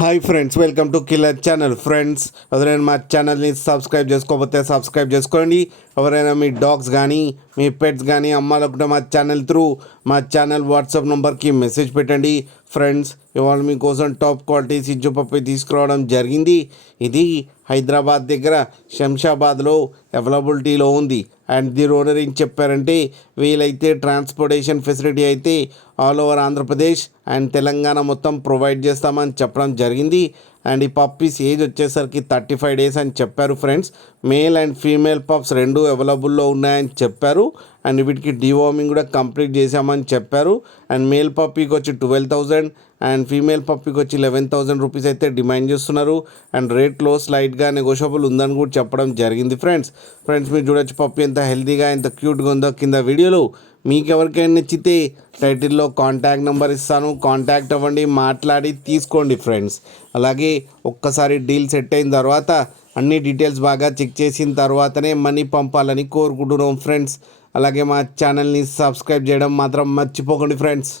Hi friends, welcome to killer channel. Friends, ఎవరైనా మా ఛానల్ని సబ్స్క్రైబ్ చేసుకోకపోతే సబ్స్క్రైబ్ చేసుకోండి. ఎవరైనా మీ డాగ్స్ కానీ మీ పెట్స్ కానీ అమ్మాలనుకుంటే మా ఛానల్ వాట్సాప్ నెంబర్కి మెసేజ్ పెట్టండి. ఫ్రెండ్స్, ఇవాళ మీకోసం టాప్ క్వాలిటీ సిజ్జు పప్పి తీసుకురావడం జరిగింది. ఇది హైదరాబాద్ దగ్గర శంషాబాద్లో అవైలబిలిటీలో ఉంది. అండ్ ది ఓనర్ ఏం చెప్పారంటే, వీలైతే ట్రాన్స్పోర్టేషన్ ఫెసిలిటీ అయితే all over Andhra Pradesh and Telangana మొత్తం ప్రొవైడ్ చేస్తామని చెప్పడం జరిగింది. అండ్ ఈ పప్పీస్ ఏజ్ వచ్చేసరికి 35 days అని చెప్పారు. Friends, male and female pups రెండు అవైలబుల్లో ఉన్నాయని చెప్పారు. అండ్ వీటికి డివార్మింగ్ కూడా కంప్లీట్ చేశామని చెప్పారు. అండ్ మేల్ పప్పీకి వచ్చి 12,000 అండ్ ఫీమేల్ పప్పీకి వచ్చి 11,000 రూపీస్ అయితే డిమాండ్ చేస్తున్నారు. అండ్ రేట్లో స్లైట్గా నెగోషియబుల్ ఉందని కూడా చెప్పడం జరిగింది. ఫ్రెండ్స్, మీరు చూడొచ్చు పప్పీ ఎంత హెల్తీగా ఎంత క్యూట్గా ఉందో కింద వీడియోలో. మీకు ఎవరికైనా నచ్చితే టైటిల్లో కాంటాక్ట్ నెంబర్ ఇస్తాను, కాంటాక్ట్ అవ్వండి, మాట్లాడి తీసుకోండి. ఫ్రెండ్స్, అలాగే ఒక్కసారి డీల్ సెట్ అయిన తర్వాత అన్ని డీటెయిల్స్ బాగా చెక్ చేసిన తర్వాతనే మనీ పంపాలని కోరుకుంటున్నాం. ఫ్రెండ్స్, అలాగే మా ఛానల్ని సబ్స్క్రైబ్ చేయడం మాత్రం మర్చిపోకండి. ఫ్రెండ్స్.